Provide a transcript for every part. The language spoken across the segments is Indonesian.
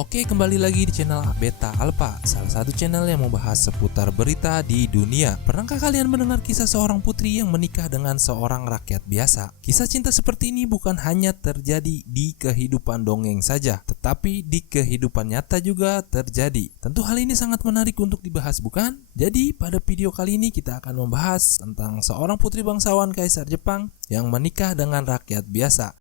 Oke, kembali lagi di channel Beta Alpha, salah satu channel yang membahas seputar berita di dunia. Pernahkah kalian mendengar kisah seorang putri yang menikah dengan seorang rakyat biasa? Kisah cinta seperti ini bukan hanya terjadi di kehidupan dongeng saja, tetapi di kehidupan nyata juga terjadi. Tentu hal ini sangat menarik untuk dibahas, bukan? Jadi, pada video kali ini kita akan membahas tentang seorang putri bangsawan Kaisar Jepang yang menikah dengan rakyat biasa.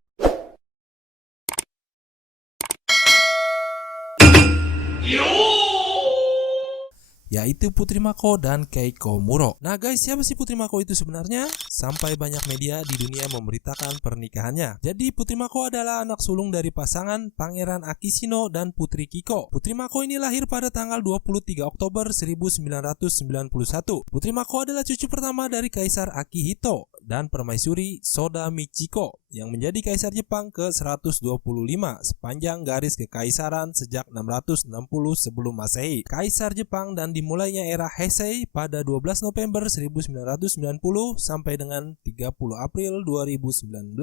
Yaitu Putri Mako dan Keiko Muro. Nah guys, siapa sih Putri Mako itu sebenarnya? Sampai banyak media di dunia memberitakan pernikahannya. Jadi Putri Mako adalah anak sulung dari pasangan Pangeran Akishino dan Putri Kiko. Putri Mako ini lahir pada tanggal 23 Oktober 1991. Putri Mako adalah cucu pertama dari Kaisar Akihito dan Permaisuri Soda Michiko yang menjadi Kaisar Jepang ke-125 sepanjang garis kekaisaran sejak 660 sebelum Masehi. Kaisar Jepang dan dimulainya era Heisei pada 12 November 1990 sampai dengan 30 April 2019.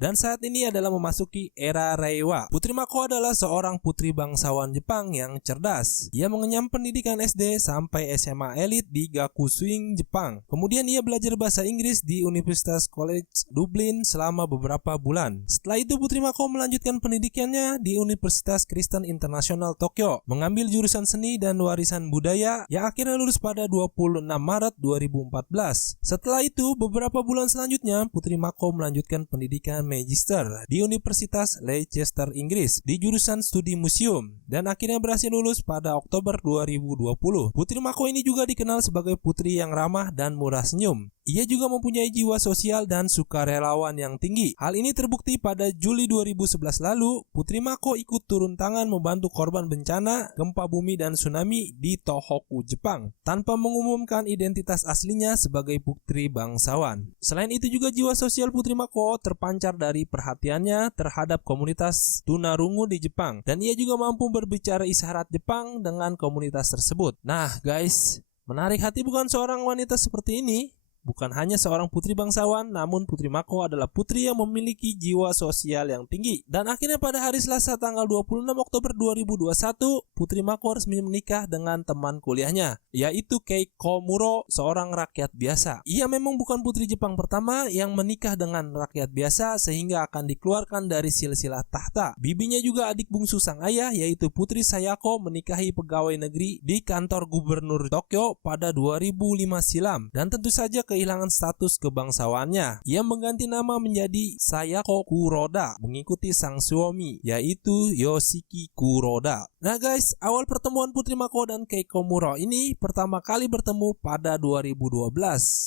Dan saat ini adalah memasuki era Reiwa. Putri Mako adalah seorang putri bangsawan Jepang yang cerdas. Ia mengenyam pendidikan SD sampai SMA elit di Gakushūin, Jepang. Kemudian ia belajar bahasa Inggris di Universitas College Dublin selama beberapa bulan. Setelah itu Putri Mako melanjutkan pendidikannya di Universitas Kristen Internasional Tokyo, mengambil jurusan seni dan warisan budaya yang akhirnya lulus pada 26 Maret 2014. Setelah itu, beberapa bulan selanjutnya, Putri Mako melanjutkan pendidikan magister di Universitas Leicester, Inggris di jurusan studi museum dan akhirnya berhasil lulus pada Oktober 2020. Putri Mako ini juga dikenal sebagai putri yang ramah dan murah senyum. Ia juga mempunyai jiwa sosial dan sukarelawan yang tinggi. Hal ini terbukti pada Juli 2011 lalu, Putri Mako ikut turun tangan membantu korban bencana, gempa bumi dan tsunami di Tohoku, Jepang, tanpa mengumumkan identitas aslinya sebagai putri bangsawan. Selain itu juga jiwa sosial Putri Mako terpancar dari perhatiannya terhadap komunitas tunarungu di Jepang, dan ia juga mampu berbicara isyarat Jepang dengan komunitas tersebut. Nah guys, menarik hati bukan seorang wanita seperti ini? Bukan hanya seorang putri bangsawan, namun Putri Mako adalah putri yang memiliki jiwa sosial yang tinggi. Dan akhirnya pada hari Selasa tanggal 26 Oktober 2021, Putri Mako resmi menikah dengan teman kuliahnya, yaitu Keiko Muro, seorang rakyat biasa. Ia memang bukan putri Jepang pertama yang menikah dengan rakyat biasa sehingga akan dikeluarkan dari silsilah tahta. Bibinya juga adik bungsu sang ayah, yaitu Putri Sayako, menikahi pegawai negeri di kantor gubernur Tokyo pada 2005 silam. Dan tentu saja kehilangan status kebangsawannya. Ia mengganti nama menjadi Sayako Kuroda mengikuti sang suami, yaitu Yoshiki Kuroda. Nah guys, awal pertemuan Putri Mako dan Keiko Muro ini pertama kali bertemu pada 2012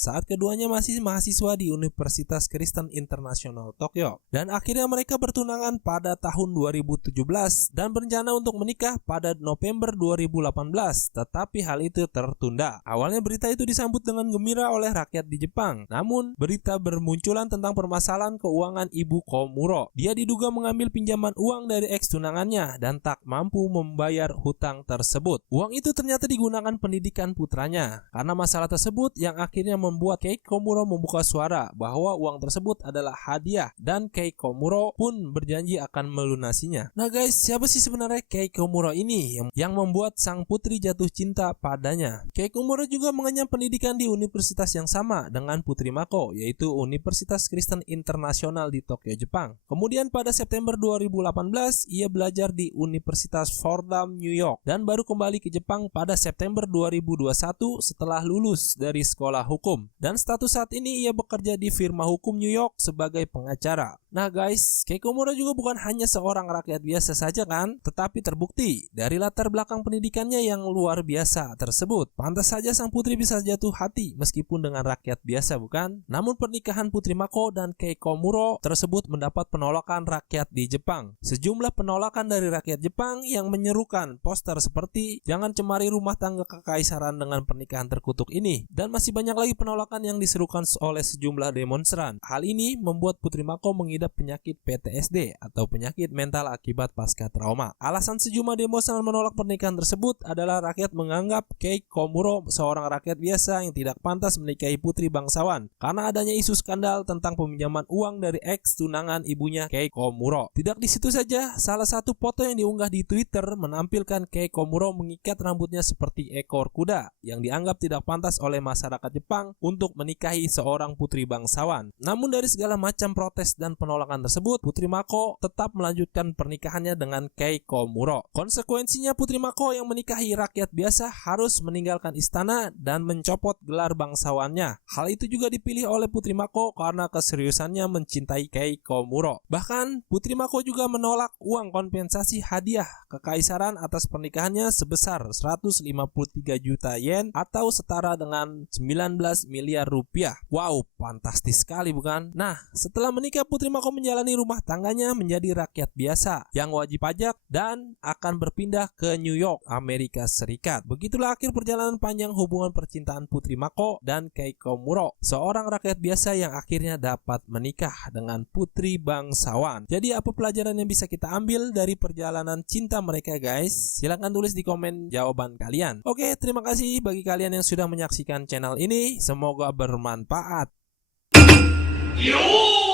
saat keduanya masih mahasiswa di Universitas Kristen Internasional Tokyo. Dan akhirnya mereka bertunangan pada tahun 2017 dan berencana untuk menikah pada November 2018, tetapi hal itu tertunda. Awalnya berita itu disambut dengan gembira oleh rakyat di Jepang. Namun, berita bermunculan tentang permasalahan keuangan ibu Komuro. Dia diduga mengambil pinjaman uang dari eks tunangannya dan tak mampu membayar hutang tersebut. Uang itu ternyata digunakan pendidikan putranya. Karena masalah tersebut yang akhirnya membuat Keiko Muro membuka suara bahwa uang tersebut adalah hadiah dan Keiko Muro pun berjanji akan melunasinya. Nah guys, siapa sih sebenarnya Keiko Muro ini yang membuat sang putri jatuh cinta padanya? Keiko Muro juga mengenyam pendidikan di universitas yang sama dengan Putri Mako, yaitu Universitas Kristen Internasional di Tokyo, Jepang. Kemudian pada September 2018, ia belajar di Universitas Fordham, New York, dan baru kembali ke Jepang pada September 2021 setelah lulus dari sekolah hukum. Dan status saat ini ia bekerja di firma hukum New York sebagai pengacara. Nah guys, Keiko Muro juga bukan hanya seorang rakyat biasa saja kan, tetapi terbukti dari latar belakang pendidikannya yang luar biasa tersebut. Pantas saja sang putri bisa jatuh hati meskipun dengan rakyat biasa, bukan? Namun pernikahan Putri Mako dan Keiko Muro tersebut mendapat penolakan rakyat di Jepang. Sejumlah penolakan dari rakyat Jepang yang menyerukan poster seperti "Jangan cemari rumah tangga kekaisaran dengan pernikahan terkutuk ini", dan masih banyak lagi penolakan yang diserukan oleh sejumlah demonstran. Hal ini membuat Putri Mako mengidap penyakit PTSD atau penyakit mental akibat pasca trauma. Alasan sejumlah demonstran menolak pernikahan tersebut adalah rakyat menganggap Keiko Muro seorang rakyat biasa yang tidak pantas menikahi putri bangsawan karena adanya isu skandal tentang peminjaman uang dari ex tunangan ibunya Keiko Muro. Tidak di situ saja, salah satu foto yang diunggah di Twitter menampilkan Keiko Muro mengikat rambutnya seperti ekor kuda yang dianggap tidak pantas oleh masyarakat Jepang untuk menikahi seorang putri bangsawan. Namun dari segala macam protes dan penolakan tersebut, Putri Mako tetap melanjutkan pernikahannya dengan Keiko Muro. Konsekuensinya Putri Mako yang menikahi rakyat biasa harus meninggalkan istana dan mencopot gelar bangsawannya. Hal itu juga dipilih oleh Putri Mako karena keseriusannya mencintai Keiko Muro. Bahkan Putri Mako juga menolak uang kompensasi hadiah kekaisaran atas pernikahannya sebesar 153 juta yen atau setara dengan 19 miliar rupiah. Wow, fantastis sekali bukan? Nah, setelah menikah Putri Mako menjalani rumah tangganya menjadi rakyat biasa yang wajib pajak dan akan berpindah ke New York, Amerika Serikat. Begitulah akhir perjalanan panjang hubungan percintaan Putri Mako dan Keiko Muro, seorang rakyat biasa yang akhirnya dapat menikah dengan putri bangsawan. Jadi apa pelajaran yang bisa kita ambil dari perjalanan cinta mereka guys? Silahkan tulis di komen jawaban kalian. Oke, terima kasih bagi kalian yang sudah menyaksikan channel ini. Semoga bermanfaat. Yo!